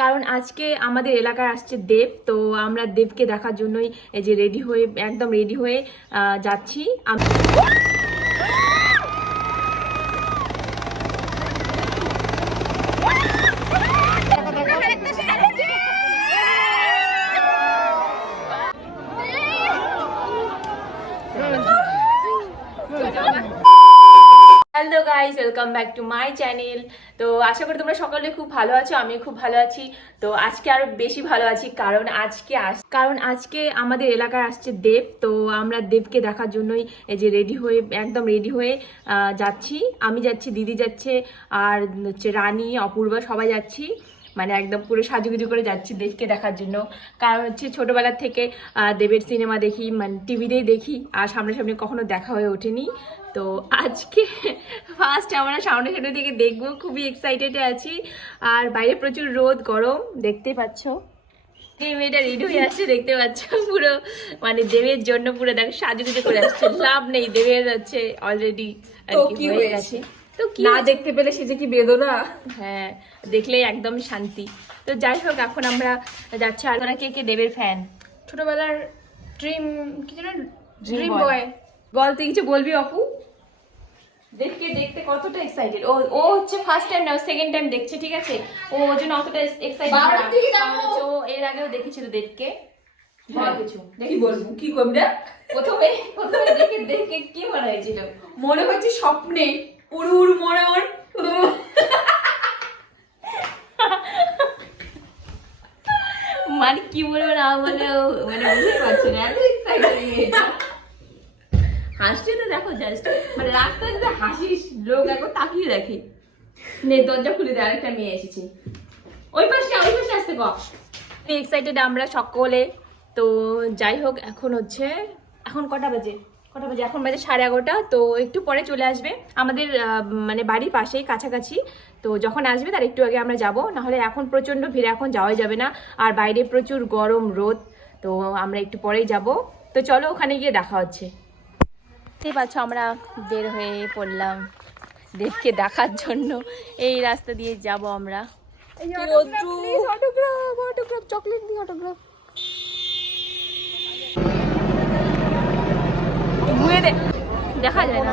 কারণ আজকে আমাদের এলাকায় আসছে দেব, তো আমরা দেবকে দেখার জন্যই এই যে রেডি হয়ে, একদম রেডি হয়ে যাচ্ছি। আমি hello guys welcome back to my channel তো আশা করি তোমরা সকলে খুব ভালো আছো আমি খুব ভালো আছি। তো আজকে আরও বেশি ভালো আছি, কারণ আজকে আস- কারণ আজকে আমাদের এলাকায় আসছে দেব। তো আমরা দেবকে দেখার জন্যই এই যে রেডি হয়ে, একদম রেডি হয়ে যাচ্ছি। আমি যাচ্ছি, দিদি যাচ্ছে, আর হচ্ছে রানী, অপূর্বা, সবাই যাচ্ছি। মানে একদম পুরো সাজুগুজু করে যাচ্ছি দেবকে দেখার জন্য। কারণ হচ্ছে ছোটবেলার থেকে দেবের সিনেমা দেখি মানে টিভিতেই দেখি আর সামনাসামনি কখনো দেখা হয়ে ওঠেনি। তো আজকে ফার্স্ট আমরা সামনে সামনে থেকে দেখব খুবই এক্সাইটেডে আছি। আর বাইরে প্রচুর রোদ গরম দেখতে পাচ্ছ? এই মেয়েটা রেডি হয়ে আসছে দেখতে পাচ্ছ? পুরো মানে দেবের জন্য পুরো দেখো সাজুগুজু করে আসছে লাভ নেই দেবের হচ্ছে অলরেডি তো কি হয়ে? গেছে। তো কি না দেখতে পেলে সে যে কি বেদনা? হ্যাঁ দেখলেই একদম শান্তি। তো যাই হোক এখন আমরা যাচ্ছি আর তোরা কে কে দেবের ফ্যান ছোটবেলার ড্রিম কি যেন? ড্রিম বয় বল তুই কিছু বলবি অপু? দেখকে দেখতে কতটা এক্সাইটেড ও ও হচ্ছে ফার্স্ট টাইম না সেকেন্ড টাইম দেখছে ঠিক আছে? ও ওর জন্য অতটা এক্সাইটেড। ও এর আগেও দেখেছিল দেবকে। বল কি বলব? কি করবি? প্রথমে প্রথমে দেখে দেখে কি মনে হয়েছিল? মনে হচ্ছে স্বপ্নে। উড়ু উড়ু মনে ওর মানে কি বলব না বলেও মানে বুঝতে পারছি না এত এক্সাইটেড হাসছে তো দেখো জাস্ট মানে রাস্তায় যদি হাসিস লোক একবার তাকিয়ে দেখে। নে দরজা খুলে দে আরেকটা মেয়ে এসেছে। ওই পাশে ওই পাশে আসতে ক। এক্সাইটেড আমরা সকলে। তো যাই হোক এখন হচ্ছে এখন কটা বাজে? কটা বাজে? এখন বাজে সাড়ে এগারোটা তো একটু পরে চলে আসবে। আমাদের মানে বাড়ির পাশেই কাছাকাছি। তো যখন আসবে তার একটু আগে আমরা যাব। নাহলে এখন প্রচণ্ড ভিড় এখন যাওয়াই যাবে না। আর বাইরে প্রচুর গরম রোদ। তো আমরা একটু পরেই যাব। তো চলো ওখানে গিয়ে দেখা হচ্ছে। দেখতেই পাচ্ছ আমরা বের হয়ে পড়লাম দেবকে দেখার জন্য। এই রাস্তা দিয়ে যাব আমরা। অটোগ্রাফ অটোগ্রাফ চকলেট দি অটোগ্রাফ দেখা যায় না।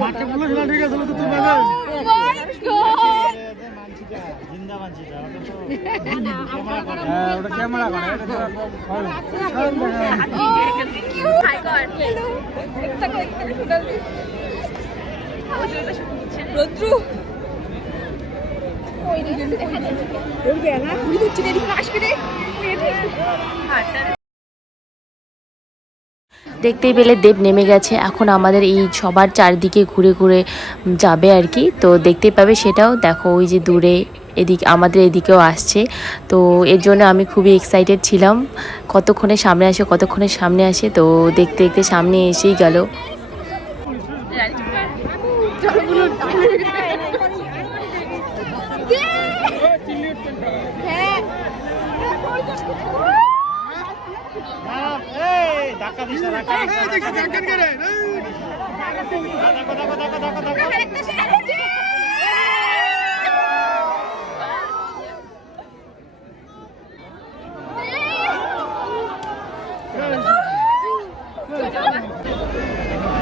মাঠে বলে খেলা ঠিক আছে তো তুই হ্যাঁ ওটা ক্যামেরা এটা তো সব দেখা রদ্রু দেখতেই পেলে দেব নেমে গেছে। এখন আমাদের এই সবার চারদিকে ঘুরে ঘুরে যাবে আর কি। তো দেখতে পাবে সেটাও। দেখো ওই যে দূরে এদিক, আমাদের এদিকেও আসছে। তো এর জন্য আমি খুবই এক্সাইটেড ছিলাম। কতক্ষণে সামনে আসে, কতক্ষণে সামনে আসে, তো দেখতে দেখতে সামনে এসেই গেল।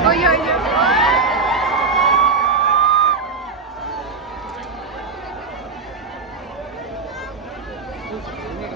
Oy oy oy.